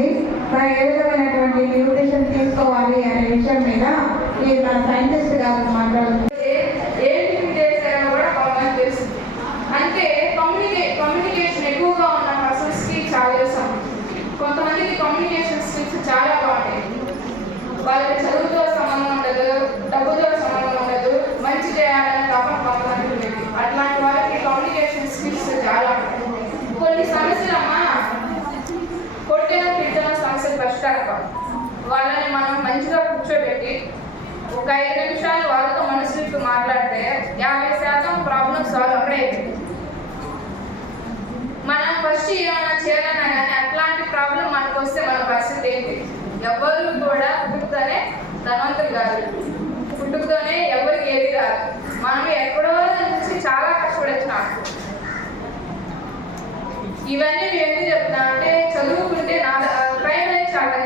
ఉంది. మరి ఏ విధమైనటువంటి న్యూట్రిషన్ తీసుకోవాలి అనే విషయం మీద మీరు సైంటిస్ట్ గారు మాట్లాడుతున్నారు ఏంటి చేశారో కూడా కొంతమంది తెలుస్తుంది అంటే కమ్యూనికే కమ్యూనికేషన్ ఎక్కువగా ఉన్న పర్సన్స్కి చాలా ఇష్టం కొంతమందికి కమ్యూనికేషన్ స్కిల్స్ చాలా బాగుంటాయి వాళ్ళకి చదువుతో సంబంధం ఉండదు డబ్బుతో సంబంధం ఉండదు మంచి చేయాలని తప్ప కొంతమంది ఉండేది అట్లాంటి వాళ్ళకి కమ్యూనికేషన్ స్కిల్స్ చాలా ఉంటాయి కొన్ని సమస్యలమ్మా కొట్టిన తిట్టిన సమస్యలు వాళ్ళని మనం మంచిగా కూర్చోబెట్టి ఒక ఐదు నిమిషాలు వాళ్ళతో మనసు మాట్లాడితే యాభై శాతం ప్రాబ్లమ్ సాల్వ్ అక్కడే అయిపోయింది. మనం ఫస్ట్ ఏమైనా చేయాలన్నా కానీ అట్లాంటి ప్రాబ్లం మనకు వస్తే మన పరిస్థితి ఏంటి? ఎవరు కూడా పుట్టుతోనే ధనవంతులు కాదు. పుట్టుకతోనే ఎవరికి ఏది రాదు మనం ఎక్కడో నుంచి చాలా కష్టపడొచ్చినాం. ఇవన్నీ మేము ఎందుకు చెప్తున్నా అంటే చదువుకుంటే నా క్రైమ్ చాలా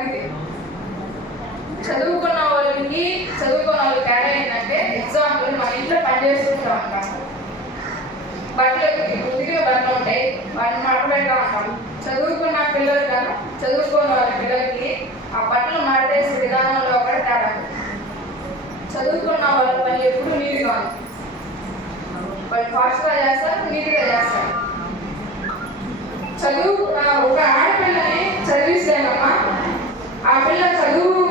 చదువుకున్న వాళ్ళకి చదువుకున్న వాళ్ళకి తేడా ఏంటంటే ఎగ్జాంపుల్ మన ఇంట్లో పని చేసుకుంటూ ఉంటాం బట్టలు ఉతికిన బట్టలు ఉంటాయి. వాటిని మడపెడతా ఉంటాం చదువుకున్న పిల్లలు కాను చదువుకున్న వాళ్ళ పిల్లలకి ఆ బట్టలు మడతేసే విధానంలో ఒకటి తేడా. చదువుకున్న వాళ్ళ పని ఎప్పుడు నీట్గా ఉంది వాళ్ళు ఫాస్ట్గా చేస్తారు నీట్గా చేస్తారు. చదువు ఒక ఆడపిల్లని ఆ పిల్ల చదువు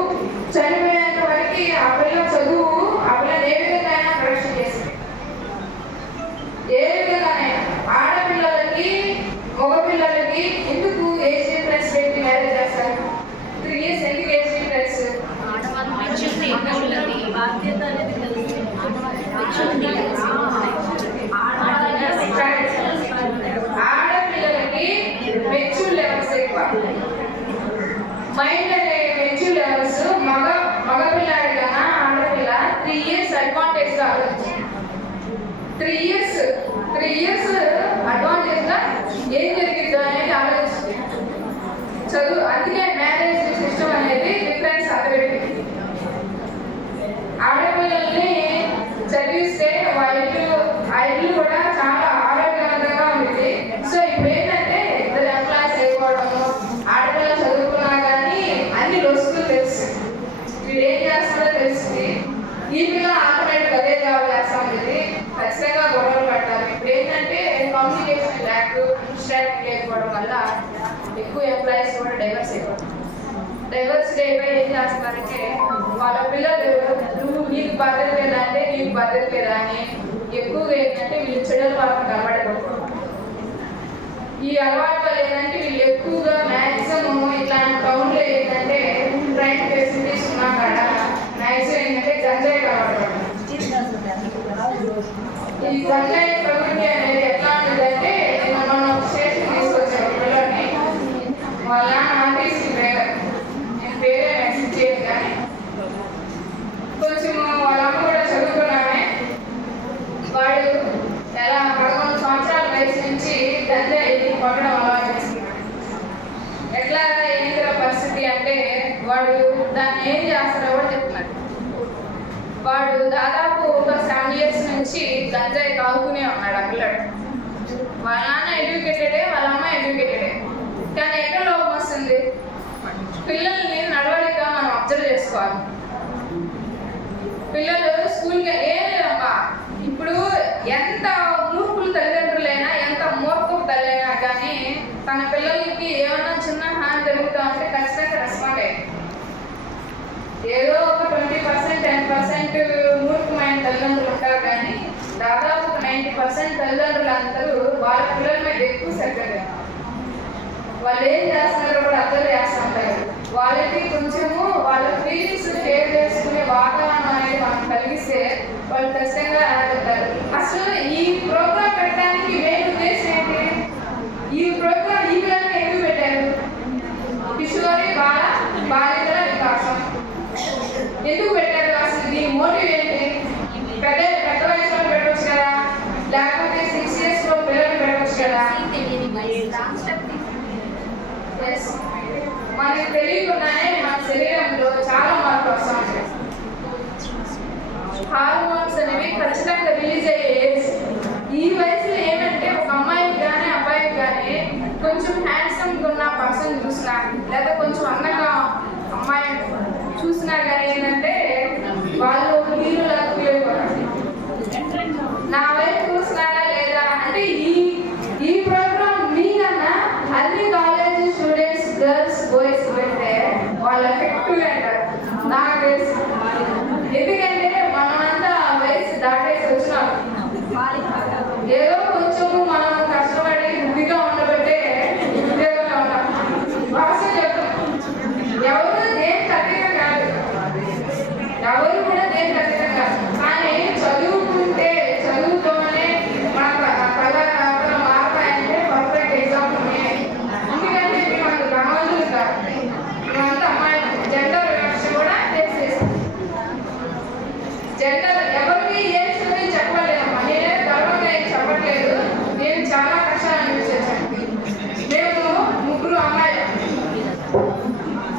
చనిపోయేంత వరకు ఆ పిల్ల చదువు ఆ పిల్లని ఏ విధంగా అయినా కరెక్షన్ చేస్తుంది ఏ విధంగానైనా ఆడపిల్లలకి మగపిల్లలకి ఎందుకు ఏజ్ డిఫరెన్స్ పెట్టి మ్యారేజ్ చేస్తారు త్రీ ఇయర్స్ ఎందుకు ఏజ్ డిఫరెన్స్ ఆడవాళ్ళు మెచ్యూరిటీ ఎక్కువ ఉన్నది బాధ్యత అనేది తెలుస్తుంది మెచ్యూరిటీ ఆడపిల్లలకి మెచ్యూర్ లెవెల్స్ ఎక్కువ మైండ్ అనే మెచ్యూర్ లెవెల్స్ మగ మగపిల్లాడి కన్నా ఆడపిల్ల త్రీ ఇయర్స్ అడ్వాంటేజ్గా త్రీ ఇయర్స్ త్రీ ఇయర్స్ అడ్వాంటేజ్గా ఏం జరిగిద్దో అనేది ఆలోచిస్తుంది చదువు అందుకే మ్యారేజ్ సిస్టమ్ అనేది డిఫరెన్స్ అర్థపెట్టింది ఆడపిల్లల్ని చదివిస్తే వాళ్ళ ఇల్లు ఆ ఇల్లు కూడా చాలా ఆరోగ్యవంతంగా ఉంటుంది సో ఇప్పుడు ఏంటంటే ఇద్దరు ఎంప్లాయీస్ అయిపోవడము ఆడపిల్ల చదువుకున్నా కానీ అన్ని వస్తువులు తెలుసు వీడు ఏం చేస్తాడో తెలుస్తుంది ఈ పిల్ల ఆటోమేటిక్ అదే జాబ్ చేస్తా ఉంటుంది ఖచ్చితంగా గొడవలు పట్టాలి ఇప్పుడు ఏంటంటే కమ్యూనికేషన్ ల్యాక్ అండర్స్టాండింగ్ లేకపోవడం వల్ల ఎక్కువ ఎంప్లాయీస్ కూడా డైవర్స్ అయిపోతారు. డైవర్స్ అయిపోయి ఏం చేస్తారంటే వాళ్ళ పిల్లలు నువ్వు నీకు భద్రత లేదా అంటే నీకు భద్రత లేదా అని ఎక్కువగా ఏంటంటే వీళ్ళు చెడుల వాళ్ళకి కనబడకూడదు ఈ అలవాటు వల్ల ఏంటంటే వీళ్ళు ఎక్కువగా మ్యాక్సిమం ఇట్లాంటి టౌన్లో ఏంటంటే ట్రైన్ ఫెసిలిటీస్ ఉన్నా కాడ మ్యాక్సిమం ఏంటంటే గంజాయి కావాలి ఈ గంజాయి ప్రవృత్తి అనేది ఎట్లా ఉంటుందంటే నిన్న మనం ఒక స్టేషన్ తీసుకొచ్చాం పిల్లల్ని వాళ్ళ నాన్న తీసుకుంటారు నేను పేరే మెసేజ్ చేయను కానీ కొంచెం వాళ్ళ అమ్మ కూడా చదువుకున్నామే వాడు ఎలా పదకొండు సంవత్సరాల వయసు నుంచి గంజాయి కొట్టడం అలవాటు చేసుకున్నాడు ఎట్లా ఏంటిరా పరిస్థితి అంటే వాడు దాన్ని ఏం చేస్తాడో కూడా చెప్తున్నాడు వాడు దాదాపు ఒక సెవెన్ ఇయర్స్ నుంచి గంజాయి తాగుతూనే ఉన్నాడు ఆ పిల్లడు వాళ్ళ నాన్న ఎడ్యుకేటెడే వాళ్ళ అమ్మ ఎడ్యుకేటెడే కానీ ఎక్కడ లోపం వస్తుంది పిల్లల్ని నడవడిగా మనం అబ్జర్వ్ చేసుకోవాలి పిల్లలు స్కూల్కి ఏం లేదమ్మా ఇప్పుడు ఎంత మూర్ఖులు తల్లిదండ్రులైనా ఎంత మూర్ఖపు తల్లైనా కానీ తన పిల్లలకి ఏమైనా చిన్న హాని జరుగుతా ఉంటే ఖచ్చితంగా రెస్పాండ్ అయ్యింది ఏదో ఒక ట్వంటీ పర్సెంట్ టెన్ పర్సెంట్ మూర్ఖమైన తల్లిదండ్రులు ఉంటారు కానీ దాదాపు ఒక నైంటీ పర్సెంట్ తల్లిదండ్రులు అందరూ వాళ్ళ పిల్లల మీద ఎక్కువ శ్రద్ధ వాళ్ళు ఏం చేస్తున్నారో కూడా అర్థం చేస్తుంటారు వాళ్ళకి కొంచెము వాళ్ళ ఫీలింగ్స్ షేర్ చేసుకునే వాతావరణం అనేది కలిగిస్తే వాళ్ళు ఖచ్చితంగా ఆడుతారు అసలు ఈ ప్రోగ్రామ్ పెట్టడానికి మెయిన్ ఉద్దేశం ఏంటి? ఈ ప్రోగ్రామ్ ఈ పిల్లలకి ఎందుకు పెట్టారు? కిషోరి బాల బాలికల వికాసం. ఎందుకు పెట్టారు అసలు దీని మోటివ్ ఏంటి? పెద్ద పెద్ద వయసులో పెట్టవచ్చు కదా? లేకపోతే సిక్స్ ఇయర్స్లో పిల్లలు పెట్టవచ్చు కదా? మనకి తెలియకుండానే మన శరీరంలో చాలా మార్పులు వస్తూ ఉంటాయి. హార్మోన్స్ అనేవి ఖచ్చితంగా రిలీజ్ అయ్యే ఏజ్ ఈ వయసులో ఏమంటే ఒక అమ్మాయికి కానీ అబ్బాయికి కానీ కొంచెం హ్యాండ్సమ్ ఉన్న పర్సన్ చూసినా లేదా కొంచెం అందంగా అమ్మాయి చూసినా కానీ ఏంటంటే వాళ్ళు హీరోలకు లేకపోవడం నా వైపు చూస్తున్నారా లేదా అంటే ఈ ఈ ప్రోగ్రామ్ మీకన్నా అన్ని కాలేజ్ స్టూడెంట్స్ గర్ల్స్ బాయ్స్ పెడితే వాళ్ళ ఎఫెక్టివ్ అంటారు నాకు తెలుసు ఎందుకంటే మనమంతా వయసు దాటేసి వచ్చినాం ఏదో కొంచెం మనం కష్టపడి బుద్ధిగా ఉండబట్టే ఉద్యోగంలో ఉన్నాం వాస్తవం చెప్తాం ఎవరు దేని కఠినం కాదు ఎవరు కూడా దేని కఠినం కాదు కానీ చదువుకుంటే చదువుతోనే మన కళ మారతాయంటే పర్ఫెక్ట్ ఎగ్జాంపుల్ నేనే ఎందుకంటే మేము అంత ధనవంతులు కాదు మేమంతా అమ్మాయి జెండర్ వివక్ష కూడా చేసేస్తాం జెండర్ ఎవరికి ఏం చదివి చెప్పలేదమ్మా నేనే గర్వంగా ఏం చెప్పట్లేదు నేను చాలా కష్టాలు అనిపించాను మేము ముగ్గురు అమ్మాయిలు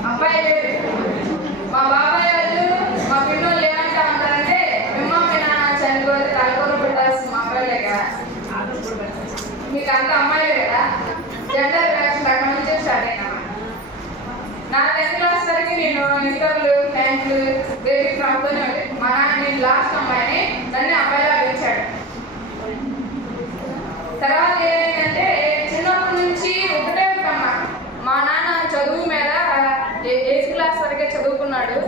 అబ్బాయి లేరు మా బాబాయ్ వాళ్ళు మా పిల్లలు ఏమంటా ఉంటారంటే మిమ్మ మీ నాన్న చనిపోతే తలకొర పెట్టాల్సిన మా అబ్బాయిలే కదా మీకు అంత అమ్మాయిలే కదా జెండర్ రియాక్షన్ అక్కడ నుంచే స్టార్ట్ నా టెన్త్ క్లాస్ వరకు నేను ఇంటర్లు టెన్త్ బేసిక్ ఫ్రామ్తోనే ఉండే. మా నాన్న నేను లాస్ట్ అమ్మాయిని నన్ను అబ్బాయిలా పెంచాడు తర్వాత ఏంటంటే చిన్నప్పటి నుంచి ఒకటే కమ్మా మా నాన్న చదువు మీద ఎయిత్ క్లాస్ వరకే చదువుకున్నాడు.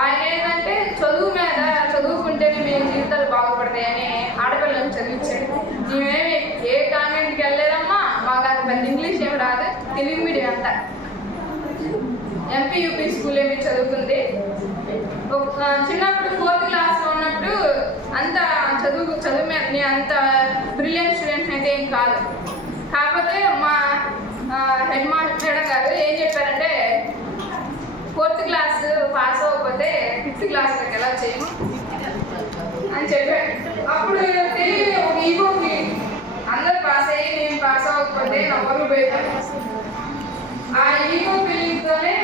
ఆయన ఏంటంటే చదువు మీద చదువుకుంటేనే మేము జీవితాలు బాగుపడతాయని ఆడపిల్లలను చదివించాడు మేమేమి ఏ కాన్వెంట్కి వెళ్ళలేదమ్మా మాకు అంత పెద్ద ఇంగ్లీష్ ఏమి రాదు తెలుగు మీడియం అంట. ఎంపీ యూపీ స్కూల్ ఏమి చదువుతుంది. ఒక చిన్నప్పుడు ఫోర్త్ క్లాస్లో ఉన్నప్పుడు అంత చదువు చదువు మీద నేను అంత బ్రిలియంట్ స్టూడెంట్స్ అయితే ఏం కాదు. కాకపోతే మా హెడ్ మాస్టర్ గారు ఏం చెప్పారంటే ఫోర్త్ క్లాస్ పాస్ అవ్వకపోతే ఫిఫ్త్ క్లాస్లోకి ఎలా చేయము? అని చెప్పారు. అప్పుడు తెలియదు ఒక ఈగో అందరు పాస్ అయ్యి నేను పాస్ అవ్వకపోతే నమ్మకం పోయితారు ఆ ఈగో ఫీలింగ్ తోనే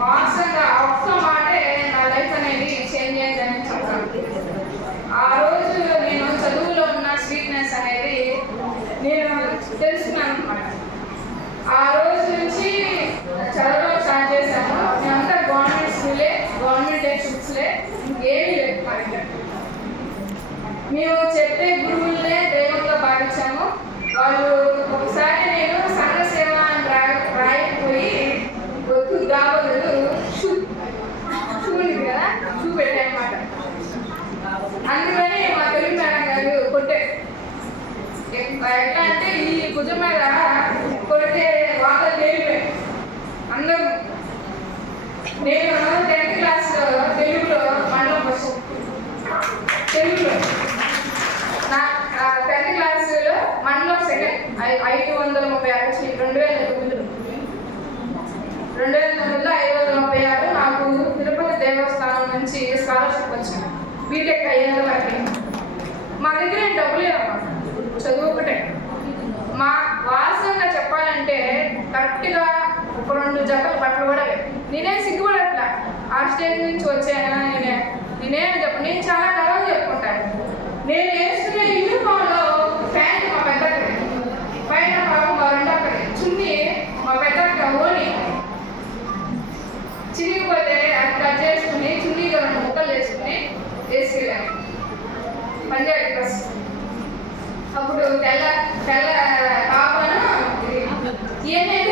వాస్తవంగా ఒక్క మాటే నా లైఫ్ అనేది చేంజ్ అయిందని చెప్తాను ఆ రోజు నేను చదువులో ఉన్న స్వీట్నెస్ అనేది నేను తెలుసుకున్నాను అనమాట ఆ రోజు నుంచి చదవడం స్టార్ట్ చేశాను. మేమంతా గవర్నమెంట్ స్కూలే గవర్నమెంట్ టెక్స్ట్బుక్స్లే ఇంకేమీ లేదు మా దగ్గర. మేము చెప్పే గురువులనే దైవంగా భావించాము. వాళ్ళు ఒకసారి నేను సంఘ సేవ అని రాయ రాయకపోయి ఒత్తు దాబదులు షూ షూ ఉంది కదా షూ పెట్టానమాట అందుకని మా తెలుగు మేడం గారు కొట్టే ఎట్లా అంటే ఈ భుజం మీద కొడితే వాతలు తేలిపోయి అందరూ. నేను టెన్త్ క్లాస్ తెలుగులో మండలం ఫస్ట్ తెలుగులో. నా టెన్త్ క్లాస్లో మండలం సెకండ్. ఐదు వందల ముప్పై ఆరు నుంచి రెండు వేల తొమ్మిదిలో. రెండు వేల తొమ్మిదిలో ఐదు వందల ముప్పై ఆరు నాకు తిరుపతి దేవస్థానం నుంచి స్కాలర్షిప్ వచ్చింది. బీటెక్ అయ్యేంత వరకు. మా దగ్గర ఏం డబ్బులు లేవమ్మా చదువు ఒకటే మా వాస్తవంగా చెప్పాలంటే కరెక్ట్గా ఒక రెండు జతలు బట్టలు కూడా నేనేం సిగ్గుపడట్లా. ఆ స్టేజ్ నుంచి వచ్చాను నేనే? నేనేమి చెప్పు నేను చాలా గర్వం చెప్పుకుంటాను. నేను వేసుకునే యూనిఫామ్లో ప్యాంట్ మా పెద్ద పైన పాపం మా రెండు అక్కడే చున్నీ మా పెద్ద ఓని చిరిగిపోతే అది కట్ చేసుకుని చున్నీగా రెండు ముక్కలు చేసుకుని వేసుకెళ్ళాను పంజాబీ డ్రెస్. అప్పుడు తెల్ల తెల్ల పాపను ఏమేమి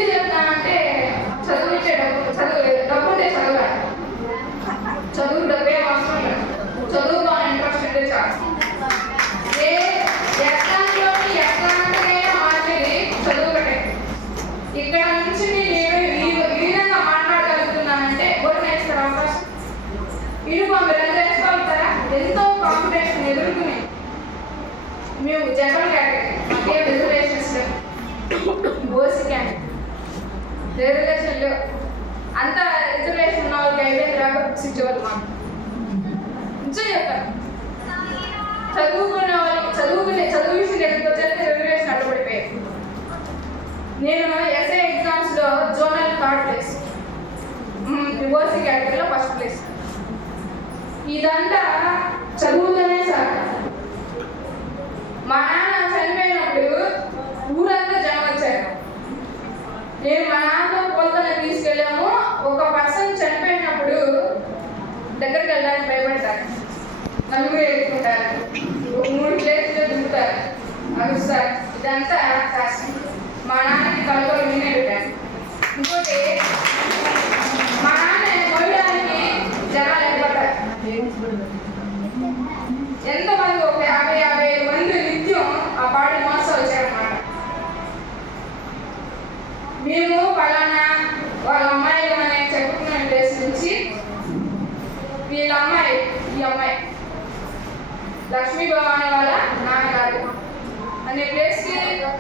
నేను ఎస్ఏ ఎగ్జామ్స్లో జోనల్ థర్డ్ ప్లేస్ ఓసీ కేటగిరీలో ఫస్ట్ ప్లేస్ ఇదంతా చదువుతూనే సార్. మా నాన్న చనిపోయినప్పుడు ఊరంతా జనం వచ్చారు. నేను మా నాన్నతో పోల్తోనే తీసుకెళ్ళాము. ఒక పర్సన్ చనిపోయినప్పుడు దగ్గరికి వెళ్ళడానికి భయపడతారు. నలుగురు వేసుకుంటారు మూడు ప్లేసులు దిగుతారు అవి సార్ ఇదంతా కాశీ మా నాన్నకి కలుగు ఎన్ని పెట్టాను ఇంకోటి మా నాన్న కొయ్యడానికి జనాలు ఎగబడ్డారు. ఎంతమంది ఒక యాభై యాభై మంది నిత్యం ఆ పాడి మోసం వచ్చారన్నమాట. మేము పలానా వాళ్ళ అమ్మాయిలు అనే చెప్పుకున్న ప్లేస్ నుంచి వీళ్ళ అమ్మాయి ఈ అమ్మాయి లక్ష్మీ అనే వాళ్ళ నాన్నగారు. అనే ప్లేస్కి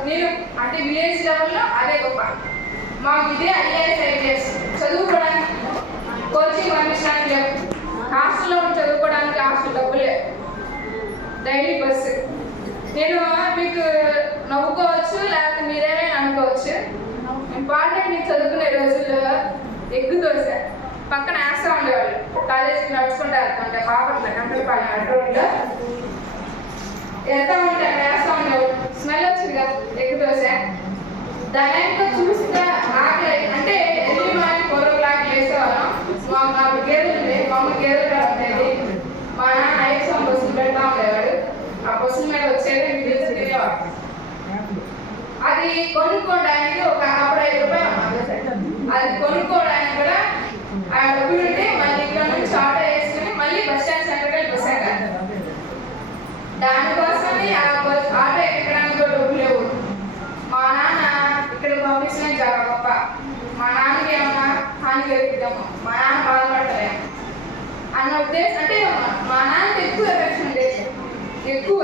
నేను అంటే విలేజ్ లెవెల్లో అదే గొప్ప. మాకు ఇదే ఐఏఎస్ ఐపీఎస్ చదువుకోవడానికి కోచింగ్ పంపించడానికి లేవు. హాస్టల్లో చదువుకోవడానికి హాస్టల్ డబ్బులే డైలీ బస్సు నేను మీకు నవ్వుకోవచ్చు లేకపోతే మీరేమైనా అనుకోవచ్చు. ఇంపార్టెంట్ మీకు చదువుకునే రోజుల్లో ఎగ్గు దోశ. పక్కన వేస్తూ ఉండేవాళ్ళు. కాలేజీకి నడుచుకుంటారు అంటే బాగుంటుంది కంపెనీ పాలన రోడ్లో వెళ్తా ఉంటే వేస్తా ఉండవు స్మెల్ వచ్చింది కదా ఎగ్ దోశ. దాని చూస్తే ఆకలి అంటే ఎర్లీ మార్నింగ్ ఫోర్ ఓ మా మాకు గేదెలు ఉంది మా అమ్మ గేదెలు ఉండేది మా నాన్న ఐఎస్ఎం బస్సులు పెడతా ఉండేవాడు. ఆ బస్సుల మీద వచ్చేది మీరు తినేవాడు అది కొనుక్కోవడానికి ఒక అప్పుడు ఐదు రూపాయలు అది కొనుక్కోవడానికి కూడా ఆ డబ్బులు ఉంటే మళ్ళీ ఇక్కడ నుంచి ఆటో వేసుకుని మళ్ళీ బస్ స్టాండ్ సెంటర్కి వెళ్ళి బస్ ఎక్కాలి దానికోసమే ఆ బస్ ఆటో ఎక్కడానికి కూడా డబ్బులు లేవు మా నాన్న ఇక్కడ పంపించిన చాలా గొప్ప మా నాన్నకి ఏమన్నా హాని కలిగిద్దాము మా నాన్న బాధపడలేము అన్న ఉద్దేశం అంటే మా- నాన్న ఎక్కువ ఎఫెక్షన్ ఉండేది ఎక్కువ.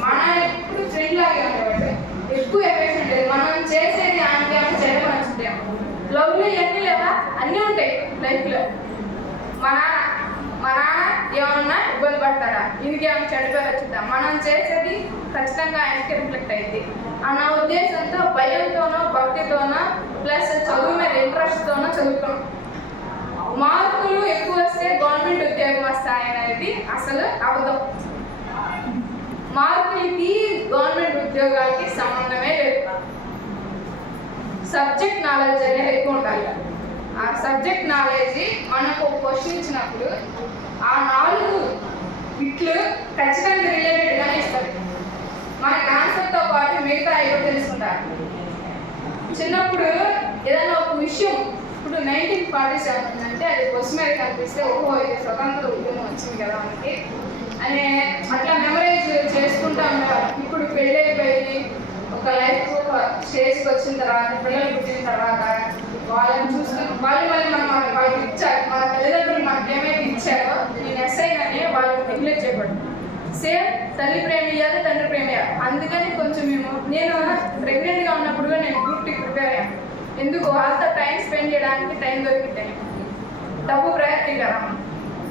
మా నాన్న ఎప్పుడు ఫ్రెండ్ లాగే ఉండేవాడు. ఎక్కువ ఎఫెక్షన్ ఉండేది మనం చేసేది ఆయనకి ఏమైనా మంచిదేమో నచ్చుతాం లవ్లు ఇవన్నీ లేవా అన్నీ ఉంటాయి లైఫ్లో మా నాన్న మా నాన్న ఏమన్నా ఇబ్బంది పడతారా? ఇందుకే ఏమైనా చెడిపోయి వచ్చిద్దా మనం చేసేది ఖచ్చితంగా ఆయనకి రిఫ్లెక్ట్ అయింది అన్న ఉద్దేశంతో భయంతోనో భక్తితోనో ప్లస్ చదువు మీద ఇంట్రెస్ట్తోనో చదువుకున్నాం మార్కులు ఎక్కువ వస్తే గవర్నమెంట్ ఉద్యోగం వస్తాయనేది అసలు అబద్ధం మార్కులకి గవర్నమెంట్ ఉద్యోగాలకి సంబంధమే లేదు. సబ్జెక్ట్ నాలెడ్జ్ అనేది ఎక్కువ ఉండాలి. ఆ సబ్జెక్ట్ నాలెడ్జ్ మనకు క్వశ్చన్ ఇచ్చినప్పుడు ఆ నాలుగు బిట్లు ఖచ్చితంగా రిలేటెడ్గానే ఇస్తారు. మనకి ఆన్సర్తో పాటు మిగతా ఏదో తెలుసుకుంటారు. చిన్నప్పుడు ఏదైనా ఒక విషయం ఇప్పుడు నైన్టీన్ ఫార్టీ సెవెన్ ఉందంటే అది బస్సు మీద కనిపిస్తే ఓహో ఇది స్వతంత్ర ఉద్యమం వచ్చింది కదా మనకి అనే అట్లా మెమరైజ్ చేసుకుంటా ఉండేవారు ఇప్పుడు పెళ్ళి అయిపోయి ఒక లైఫ్ ఒక స్టేజ్కి వచ్చిన తర్వాత పిల్లలు పుట్టిన తర్వాత వాళ్ళని చూసుకుని వాళ్ళు మళ్ళీ మనం వాళ్ళకి ఇచ్చారు. మన తల్లిదండ్రులు మనకి ఏమైతే ఇచ్చారో నేను ఎస్ఐ కానీ వాళ్ళకి నెగ్లెక్ట్ చేయబడి సేమ్ తల్లి ప్రేమ ఇవ్వాలి తండ్రి ప్రేమ ఇవ్వాలి అందుకని కొంచెం మేము నేను ప్రెగ్నెంట్గా ఉన్నప్పుడు నేను గ్రూప్ టీ ప్రిపేర్ అయ్యాను. ఎందుకు? వాళ్ళతో టైం స్పెండ్ చేయడానికి టైం దొరికితే. డబ్బు ప్రయారిటీ కదా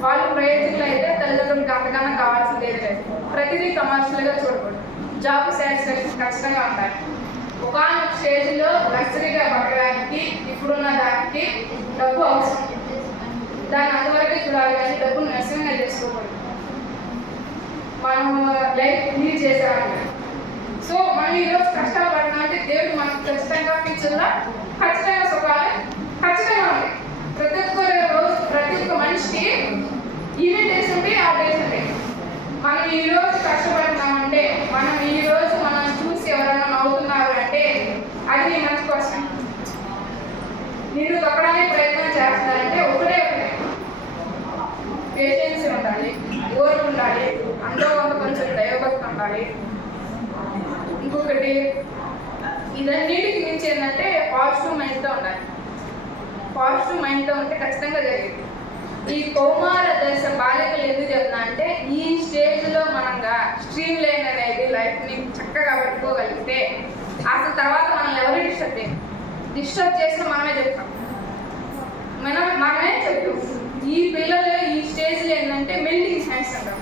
వాళ్ళు ప్రయోజకులు అయితే తల్లిదండ్రులకు అంతకన్నా కావాల్సింది ఏది లేదు. ప్రతిదీ కమర్షియల్గా చూడకూడదు. జాబ్ సాటిస్ఫాక్షన్ ఖచ్చితంగా ఉండాలి. ఒకనొక స్టేజ్లో లగ్జరీగా పట్టడానికి ఇప్పుడున్న దానికి డబ్బు అవసరం. దాన్ని అంతవరకే చూడాలి కానీ డబ్బును నష్టంగా చేసుకోకూడదు మనం లైఫ్ లీడ్ చేసేవాళ్ళం సో మనం ఈరోజు కష్టాలు పడడం అంటే దేవుడు మనకు ఖచ్చితంగా ఫ్యూచర్లో ఖచ్చితంగా సుఖాలు ఖచ్చితంగా ఉంటాయి ప్రతి ఒక్క రోజు ప్రతి ఒక్క మనిషికి ఇవి డేస్ ఉంటాయి ఆ డేస్ ఉంటాయి మనం ఈ రోజు కష్టపడుతున్నామంటే మనం ఈ రోజు మనం చూసి ఎవరైనా నవ్వుతున్నారు అంటే అది నీ మంచి కోసం నేను తొక్కడానికి ప్రయత్నం చేస్తున్నారంటే ఒకటే ఒకటే. పేషెన్స్ ఉండాలి ఓర్పు ఉండాలి అందులో కొంత కొంచెం దైవభక్తి ఉండాలి. ఇంకొకటి ఇదన్నిటికి మించి ఏంటంటే పాజిటివ్ మైండ్తో ఉండాలి. పాజిటివ్ మైండ్తో ఉంటే ఖచ్చితంగా జరిగింది. ఈ కౌమార దశ బాలికలు ఎందుకు చెప్తున్నా అంటే ఈ స్టేజ్లో మనంగా స్ట్రీమ్ లైన్ అనేది లైఫ్ని చక్కగా పట్టుకోగలిగితే అసలు తర్వాత మనల్ని ఎవరు డిస్టర్బ్ చేయండి డిస్టర్బ్ చేస్తే మనమే చెప్తాం. మనం మనమే చెప్తాం. ఈ పిల్లలు ఈ స్టేజ్లో ఏంటంటే మెల్టింగ్ సైన్స్ అంటాం.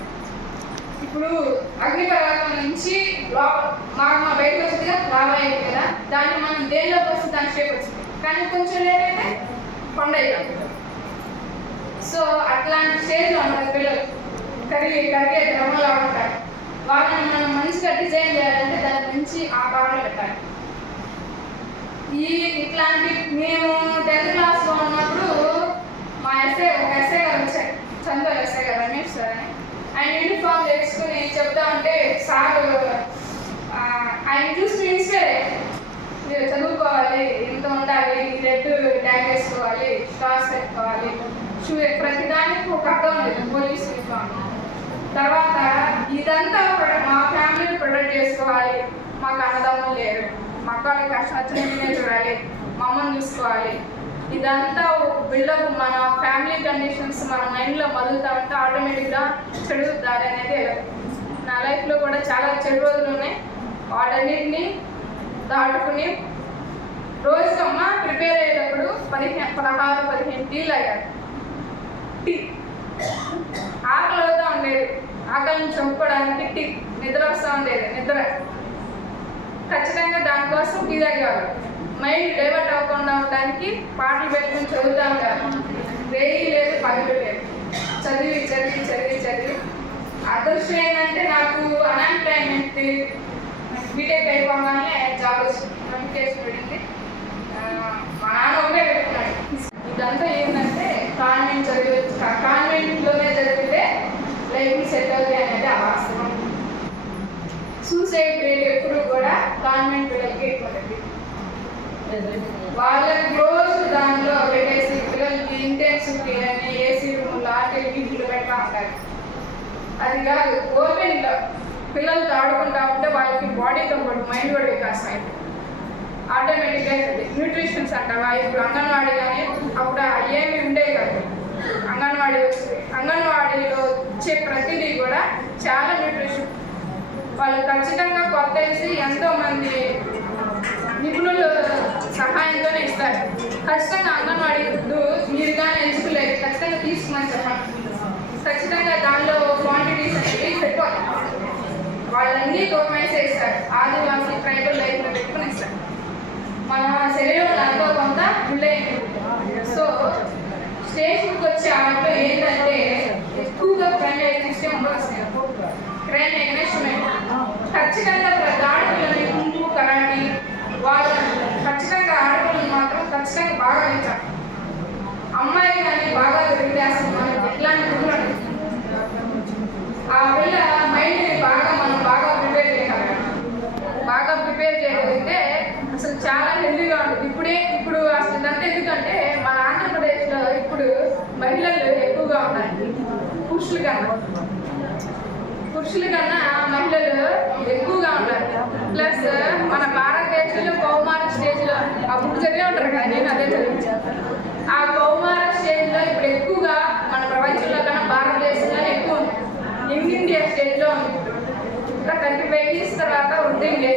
ఇప్పుడు అగ్ని పర్వతం నుంచి లోపల మాగ్మా బయటకు వచ్చింది కదా లావా అయింది కదా దాన్ని మనం దేనిలోకి వస్తుంది దాని షేప్ వచ్చింది. కానీ కొంచెం లేట్ అయితే కొండ సో అట్లాంటి స్టేజ్లో ఉన్నారు పిల్లలు కరిగి కరిగే క్రమంలో ఉంటారు. వాళ్ళని మనం మంచిగా డిజైన్ చేయాలంటే దాని నుంచి ఆకారంలో పెట్టాలి. ఈ ఇట్లాంటి మేము టెన్త్ క్లాస్లో ఉన్నప్పుడు మా ఎస్ఐ ఒక ఎస్ఏ గారు వచ్చారు. చంద్ర ఎస్ఏ గారు రమేష్ సార్ అని. ఆయన యూనిఫామ్ వేసుకుని చెప్తా ఉంటే సార్ ఆయన చూసి ఇన్స్పైర్ మీరు చదువుకోవాలి ఇంత ఉండాలి రెడ్ ట్యాగ్ వేసుకోవాలి స్టార్స్ పెట్టుకోవాలి. షూ ప్రతి దానికి ఒక అర్థం ఉంది పోలీస్ యూనిఫామ్ తర్వాత ఇదంతా మా ఫ్యామిలీని ప్రొటెక్ట్ చేసుకోవాలి. మాకు అన్నదమ్ములు లేరు. మా వాళ్ళకి కష్టం వచ్చిన చూడాలి. మా అమ్మని చూసుకోవాలి. ఇదంతా బిల్డప్ మన ఫ్యామిలీ కండిషన్స్ మన మైండ్లో మదులుతా ఉంటే ఆటోమేటిక్గా చెడు దారి అనేది నా లైఫ్లో కూడా చాలా చెడు రోజులు ఉన్నాయి. వాటన్నిటిని దాటుకుని రోజుకమ్మ ప్రిపేర్ అయ్యేటప్పుడు పదిహేను పదహారు పదిహేను టీలు అయ్యారు టీ ఆకలి అవుతూ ఉండేది. ఆకలిని చంపుకోవడానికి టీ నిద్ర వస్తూ ఉండేది. నిద్ర. ఖచ్చితంగా దానికోసం టీ తాగేవాళ్ళు. మైండ్ డైవర్ట్ అవ్వకుండా ఉండడానికి పాటలు పెట్టుకుని చదువుతాం ఉంటారు రేయి లేదు పగలు లేదు. చదివి చదివి చదివి చదివి. అదృష్టం ఏంటంటే నాకు అన్ఎంప్లాయ్మెంట్ బీటెక్ అయిపోగానే జాబ్ వచ్చింది. నోటిఫికేషన్ పెట్టింది ఆ, మా నాన్న ఒకటే పెట్టుకున్నాడు. ఇదంతా ఏంటంటే కాన్వెంట్ చదివి కాన్వెంట్లోనే చదివితే లైఫ్ సెట్ అవుతుంది అనేది ఆ వాస్తవం. సూసైడ్ రేట్ ఎప్పుడు కూడా కాన్వెంట్ పిల్లలకి ఎక్కువ ఉంటుంది. వాళ్ళ క్లోజ్ దాంట్లో పెట్టేసి పిల్లలకి ఇంటెన్సిటీ అని ఏసీ రూమ్ ఆటే వీటిలో పెడతా ఉంటారు. అది కాదు ఓపెన్లో పిల్లలతో ఆడుకుంటా ఉంటే వాళ్ళకి బాడీతో పాటు మైండ్ కూడా వికాసం అయింది. ఆటోమేటిక్గా న్యూట్రిషన్స్ అంటావా ఇప్పుడు అంగన్వాడీ కానీ అప్పుడు ఏమి ఉండే కాదు. అంగన్వాడీ వస్తుంది అంగన్వాడీలో వచ్చే ప్రతిదీ కూడా చాలా న్యూట్రిషన్ వాళ్ళు ఖచ్చితంగా కొత్తేసి ఎంతో మంది నిపుణులు సహాయంతోనే ఇస్తారు ఖచ్చితంగా అంగన్వాడీ ఫుడ్ మీరు కానీ ఎంచుకోలేదు ఖచ్చితంగా తీసుకుని చెప్పండి ఖచ్చితంగా దానిలో క్వాంటిటీస్ అనేవి పెట్టుకోవాలి. వాళ్ళన్నీ గవర్నమెంట్స్ ఇస్తారు. ఆదివాసీ ట్రైబల్ లైఫ్ పెట్టుకుని ఇస్తారు. మన శరీరం అనుకో కొంత బిల్డ్ సో స్టేషన్కి వచ్చే ఆటలో ఏంటంటే ఎక్కువగా క్రైమ్ ఎగ్నెస్ట్ ఉండవలసింది. క్రైమ్ ఎగ్నెస్ట్ ఖచ్చితంగా ఆడపిల్లని కుంపు కరాటి వాళ్ళ ఖచ్చితంగా బాగా పెంచాలి అమ్మాయి కానీ బాగా పెరిగితే అసలు మనకి ఎట్లాంటి గురువు ఆ పిల్ల మైండ్ని బాగా మనం బాగా ప్రిపేర్ చేయగలగాలి బాగా ప్రిపేర్ చేయగలిగితే అసలు చాలా హెల్దీగా ఉంటుంది. ఇప్పుడే ఇప్పుడు అసలు అంటే ఎందుకంటే మన ఆంధ్రప్రదేశ్లో ఇప్పుడు మహిళలు ఎక్కువగా ఉన్నాయి పురుషుల కన్నా. పురుషుల కన్నా మహిళలు ఎక్కువగా ఉన్నారు. ప్లస్ మన భారతదేశంలో కౌమార స్టేజ్లో అప్పుడు చదివే ఉంటారు కదా నేను అదే చదివించాను ఆ కౌమార స్టేజ్లో ఇప్పుడు ఎక్కువగా మన ప్రపంచంలో కన్నా భారతదేశంలో ఎక్కువ ఉంది యంగ్ ఇండియా స్టేజ్లో ఉంది. ఇంకా థర్టీ ఫైవ్ ఇయర్స్ తర్వాత ఉంటుంది